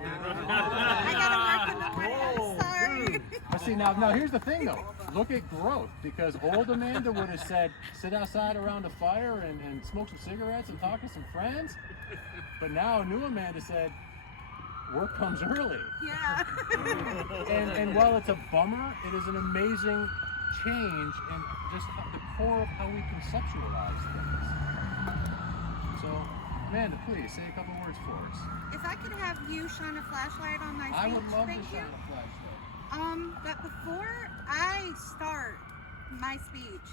I gotta work in the winter. Sorry. But see, now here's the thing though. Look at growth, because old Amanda would have said, sit outside around a fire and smoke some cigarettes and talk to some friends. But now new Amanda said, work comes early. Yeah. And while it's a bummer, it is an amazing change in just the core of how we conceptualize things. So, Amanda, please say a couple words for us. If I could have you shine a flashlight on my speech, I would love thank to you. shine a flashlight. But before I start my speech,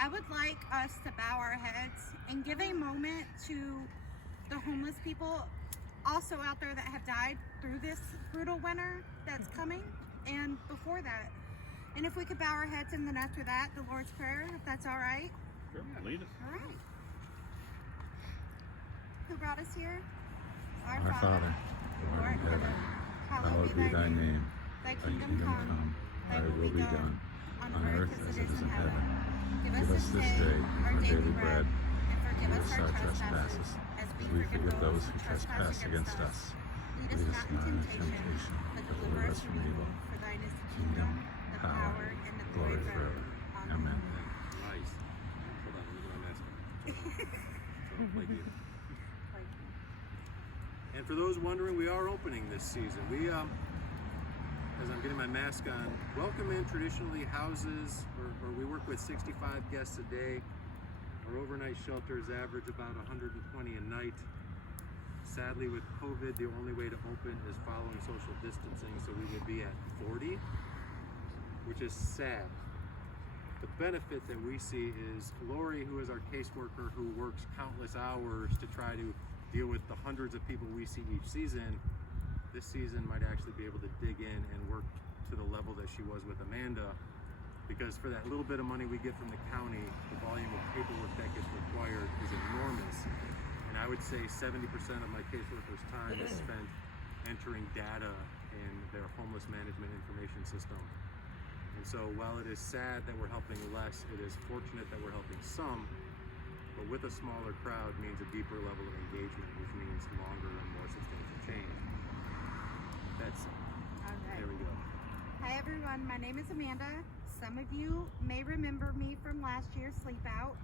I would like us to bow our heads and give a moment to the homeless people also out there that have died through this brutal winter that's coming, and before that. And if we could bow our heads, and then after that, the Lord's Prayer, if that's all right. Sure, lead us. All right. Who brought us here? Our Father, who art in heaven, hallowed be thy name. Thy kingdom come, thy will be done, on earth as it is in heaven. Give us this day our our daily daily bread, and forgive forgive us our trespasses, as we forgive those who trespass against us. Lead us not into temptation, but deliver us from evil. For thine is the kingdom, the power, and the glory forever. Amen. Nice. Hold on, let me get my mask on. So I don't play games. And for those wondering, we are opening this season. We, as I'm getting my mask on, welcome in traditionally houses, or we work with 65 guests a day. Our overnight shelters average about 120 a night. Sadly, with COVID, the only way to open is following social distancing, so we will be at 40, which is sad. The benefit that we see is Lori, who is our caseworker, who works countless hours to try to deal with the hundreds of people we see each season, this season might actually be able to dig in and work to the level that she was with Amanda, because for that little bit of money we get from the county, the volume of paperwork that gets required is enormous. And I would say 70% of my caseworkers' time is spent entering data in their homeless management information system. And so while it is sad that we're helping less, it is fortunate that we're helping some, but with a smaller crowd means a deeper level of engagement, which means longer and more substantial change. That's it. All right. There we go. Hi everyone, my name is Amanda. Some of you may remember me from last year's Sleep Out.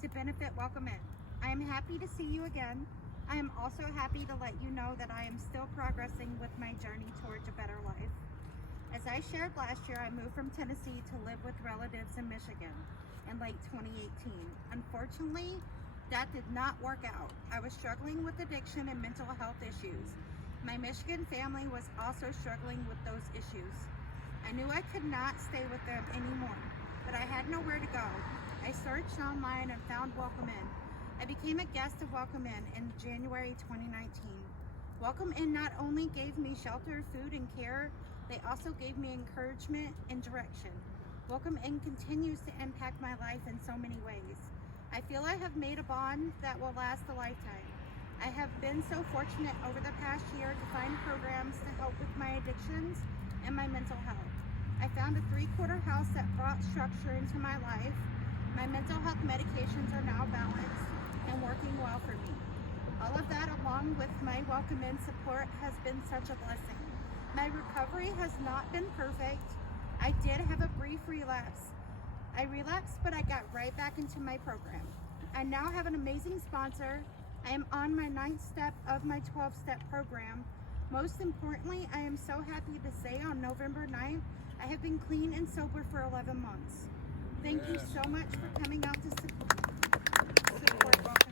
To benefit, welcome in. I am happy to see you again. I am also happy to let you know that I am still progressing with my journey towards a better life. As I shared last year, I moved from Tennessee to live with relatives in Michigan in late 2018. Unfortunately, that did not work out. I was struggling with addiction and mental health issues. My Michigan family was also struggling with those issues. I knew I could not stay with them anymore, but I had nowhere to go. I searched online and found Welcome In. I became a guest of Welcome in January 2019. Welcome In not only gave me shelter, food, and care, they also gave me encouragement and direction. Welcome In continues to impact my life in so many ways. I feel I have made a bond that will last a lifetime. I have been so fortunate over the past year to find programs to help with my addictions and my mental health. I found a 3-quarter house that brought structure into my life. My mental health medications are now balanced and working well for me. All of that, along with my Welcome In support, has been such a blessing. My recovery has not been perfect. I did have a brief relapse. I relapsed, but I got right back into my program. I now have an amazing sponsor. I am on my 9th step of my 12-step program. Most importantly, I am so happy to say on November 9th, I have been clean and sober for 11 months. Thank you so much for coming out to support Welcome.